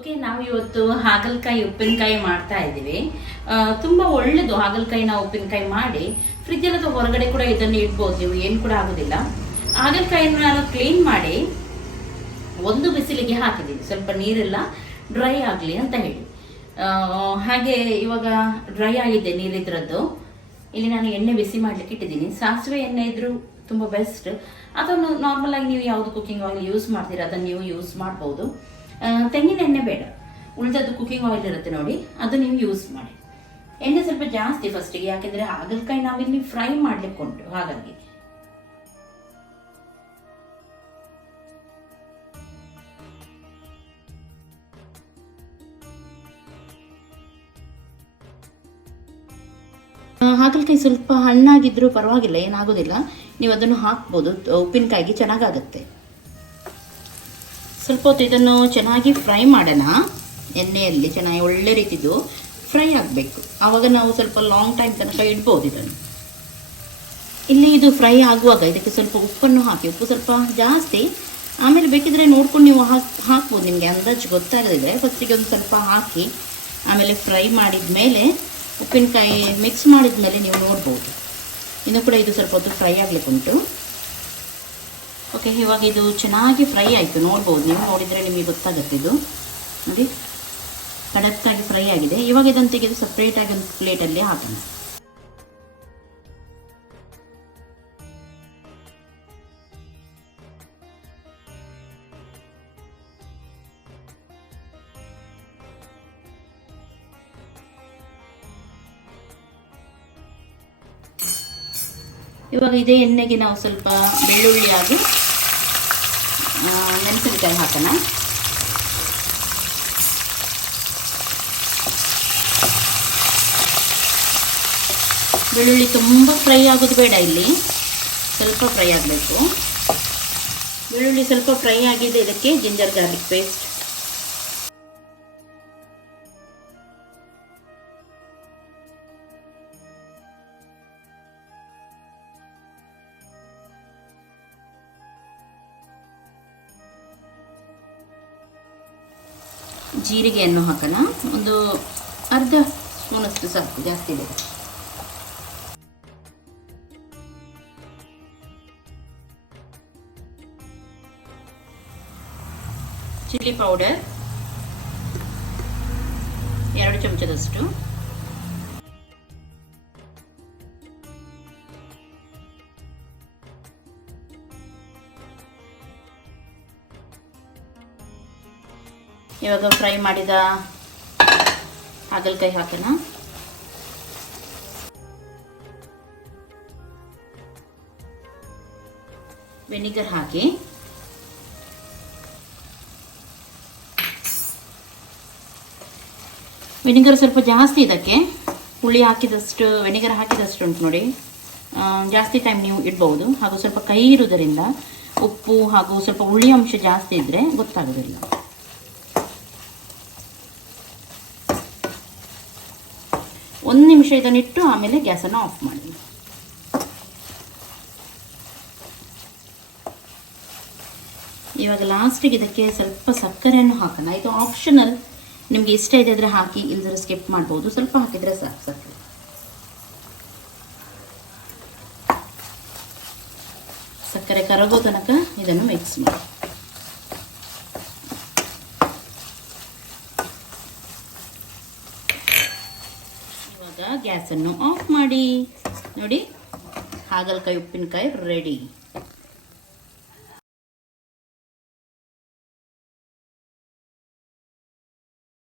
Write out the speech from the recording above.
Okay, ನಾವು ಇವತ್ತು ಹಾಗಲಕಾಯಿ ಉಪ್ಪಿನಕಾಯಿ ಮಾಡ್ತಾ ಇದ್ದೀವಿ. ತುಂಬ ಒಳ್ಳೆಯದು ಹಾಗಲಕಾಯಿನ ಉಪ್ಪಿನಕಾಯಿ ಮಾಡಿ ಫ್ರಿಜ್ಜಲ್ಲಿ ಅಥವಾ ಹೊರಗಡೆ ಕೂಡ ಇದನ್ನು ಇಡ್ಬೋದು, ನೀವು ಏನು ಕೂಡ ಆಗೋದಿಲ್ಲ. ಹಾಗಲಕಾಯಿನ ನಾನು ಕ್ಲೀನ್ ಮಾಡಿ ಒಂದು ಬಿಸಿಲಿಗೆ ಹಾಕಿದ್ದೀನಿ, ಸ್ವಲ್ಪ ನೀರೆಲ್ಲ ಡ್ರೈ ಆಗಲಿ ಅಂತ ಹೇಳಿ. ಹಾಗೆ ಇವಾಗ ಡ್ರೈ ಆಗಿದೆ ನೀರಿದ್ರದ್ದು. ಇಲ್ಲಿ ನಾನು ಎಣ್ಣೆ ಬಿಸಿ ಮಾಡಲಿಕ್ಕೆ ಇಟ್ಟಿದ್ದೀನಿ. ಸಾಸಿವೆ ಎಣ್ಣೆ ಇದ್ರೂ ತುಂಬ ಬೆಸ್ಟ್, ಅದನ್ನು ನಾರ್ಮಲ್ ಆಗಿ ನೀವು ಯಾವುದು ಕುಕಿಂಗ್ ಆಯಿಲ್ ಯೂಸ್ ಮಾಡ್ತೀರಾ ಅದನ್ನು ನೀವು ಯೂಸ್ ಮಾಡ್ಬೋದು. ತೆಂಗಿನ ಎಣ್ಣೆ ಬೇಡ, ಉಳಿದದ್ದು ಕುಕಿಂಗ್ ಆಯಿಲ್ ಇರುತ್ತೆ ನೋಡಿ, ಅದು ನೀವು ಯೂಸ್ ಮಾಡಿ. ಎಣ್ಣೆ ಸ್ವಲ್ಪ ಜಾಸ್ತಿ ಫಸ್ಟಿಗೆ, ಯಾಕೆಂದರೆ ಹಾಗಲಕಾಯಿ ನಾವಿಲ್ಲಿ ಫ್ರೈ ಮಾಡ್ಲಿಕ್ಕೆ ಉಂಟು, ಹಾಗಾಗಿ. ಹಾಗಲಕಾಯಿ ಸ್ವಲ್ಪ ಹಣ್ಣಾಗಿದ್ರೂ ಪರವಾಗಿಲ್ಲ, ಏನಾಗೋದಿಲ್ಲ, ನೀವು ಅದನ್ನು ಹಾಕ್ಬೋದು, ಉಪ್ಪಿನಕಾಯಿಗೆ ಚೆನ್ನಾಗಾಗುತ್ತೆ. ಸ್ವಲ್ಪ ಹೊತ್ತು ಇದನ್ನು ಚೆನ್ನಾಗಿ ಫ್ರೈ ಮಾಡೋಣ ಎಣ್ಣೆಯಲ್ಲಿ, ಚೆನ್ನಾಗಿ ಒಳ್ಳೆ ರೀತಿದು ಫ್ರೈ ಆಗಬೇಕು. ಆವಾಗ ನಾವು ಸ್ವಲ್ಪ ಲಾಂಗ್ ಟೈಮ್ ತನಕ ಇಡ್ಬೋದು ಇದನ್ನು. ಇಲ್ಲಿ ಇದು ಫ್ರೈ ಆಗುವಾಗ ಇದಕ್ಕೆ ಸ್ವಲ್ಪ ಉಪ್ಪನ್ನು ಹಾಕಿ, ಉಪ್ಪು ಸ್ವಲ್ಪ ಜಾಸ್ತಿ, ಆಮೇಲೆ ಬೇಕಿದ್ರೆ ನೋಡ್ಕೊಂಡು ನೀವು ಹಾಕ್ಬೋದು, ನಿಮಗೆ ಅಂದಾಜು ಗೊತ್ತಾಗದಿದ್ರೆ ಫಸ್ಟಿಗೆ ಒಂದು ಸ್ವಲ್ಪ ಹಾಕಿ, ಆಮೇಲೆ ಫ್ರೈ ಮಾಡಿದ ಮೇಲೆ ಉಪ್ಪಿನಕಾಯಿ ಮಿಕ್ಸ್ ಮಾಡಿದ ಮೇಲೆ ನೀವು ನೋಡ್ಬೋದು. ಇನ್ನು ಕೂಡ ಇದು ಸ್ವಲ್ಪ ಹೊತ್ತು ಫ್ರೈ ಆಗಲಿಕ್ಕೆ ಉಂಟು. ಓಕೆ, ಇವಾಗ ಇದು ಚೆನ್ನಾಗಿ ಫ್ರೈ ಆಯಿತು, ನೋಡ್ಬೋದು, ನೀವು ನೋಡಿದರೆ ನಿಮಗೆ ಗೊತ್ತಾಗುತ್ತೆ. ಇದು ನೋಡಿ ಕಡಕ್ಕಾಗಿ ಫ್ರೈ ಆಗಿದೆ. ಇವಾಗ ಇದನ್ನು ತೆಗೆದು ಸಪ್ರೇಟಾಗಿ ಒಂದು ಪ್ಲೇಟಲ್ಲಿ ಹಾಕೋಣ. ಇವಾಗ ಇದೇ ಎಣ್ಣೆಗೆ ನಾವು ಸ್ವಲ್ಪ ಬೆಳ್ಳುಳ್ಳಿ ಹಾಗೂ ಮೆಣಸಿನಕಾಯಿ ಹಾಕೋಣ. ಬೆಳ್ಳುಳ್ಳಿ ತುಂಬ ಫ್ರೈ ಆಗೋದು ಬೇಡ, ಇಲ್ಲಿ ಸ್ವಲ್ಪ ಫ್ರೈ ಆಗಬೇಕು. ಬೆಳ್ಳುಳ್ಳಿ ಸ್ವಲ್ಪ ಫ್ರೈ ಆಗಿದೆ, ಇದಕ್ಕೆ ಜಿಂಜರ್ ಗಾರ್ಲಿಕ್ ಪೇಸ್ಟ್, ಜೀರಿಗೆಯನ್ನು ಹಾಕೋಣ, ಒಂದು ಅರ್ಧ ಸ್ಪೂನಷ್ಟು ಸಾಕು, ಜಾಸ್ತಿ ಬೇಕು. ಚಿಲ್ಲಿ ಪೌಡರ್ 2 ಚಮಚದಷ್ಟು, ಇವಾಗ ಫ್ರೈ ಮಾಡಿದ ಹಾಗಲಕಾಯಿ ಹಾಕೋಣ. ವಿನಿಗರ್ ಹಾಕಿ, ವಿನಿಗರ್ ಸ್ವಲ್ಪ ಜಾಸ್ತಿ ಇದಕ್ಕೆ, ಹುಳಿ ಹಾಕಿದಷ್ಟು ವಿನಿಗರ್ ಹಾಕಿದಷ್ಟು ಉಂಟು ನೋಡಿ, ಜಾಸ್ತಿ ಟೈಮ್ ನೀವು ಇಡ್ಬೋದು. ಹಾಗೂ ಸ್ವಲ್ಪ ಕಹಿ ಇರುವುದರಿಂದ ಉಪ್ಪು ಹಾಗೂ ಸ್ವಲ್ಪ ಹುಳಿ ಅಂಶ ಜಾಸ್ತಿ ಇದ್ದರೆ ಗೊತ್ತಾಗೋದಿಲ್ಲ. ಒಂದು ನಿಮಿಷ ಇದನ್ನಿಟ್ಟು ಆಮೇಲೆ ಗ್ಯಾಸನ್ನು ಆಫ್ ಮಾಡಿ. ಇವಾಗ ಲಾಸ್ಟಿಗೆ ಇದಕ್ಕೆ ಸ್ವಲ್ಪ ಸಕ್ಕರೆಯನ್ನು ಹಾಕೋಣ. ಇದು ಆಪ್ಷನಲ್, ನಿಮಗೆ ಇಷ್ಟ ಇದೆ ಆದರೆ ಹಾಕಿ, ಇಲ್ಲದ್ರೆ ಸ್ಕಿಪ್ ಮಾಡ್ಬೋದು. ಸ್ವಲ್ಪ ಹಾಕಿದರೆ ಸಾಕು ಸಕ್ಕರೆ. ಸಕ್ಕರೆ ಕರಗೋ ತನಕ ಇದನ್ನು ಮಿಕ್ಸ್ ಮಾಡಿ. ಇವಾಗ ಗ್ಯಾಸನ್ನು ಆಫ್ ಮಾಡಿ. ನೋಡಿ, ಹಾಗಲಕಾಯಿ ಉಪ್ಪಿನಕಾಯಿ ರೆಡಿ.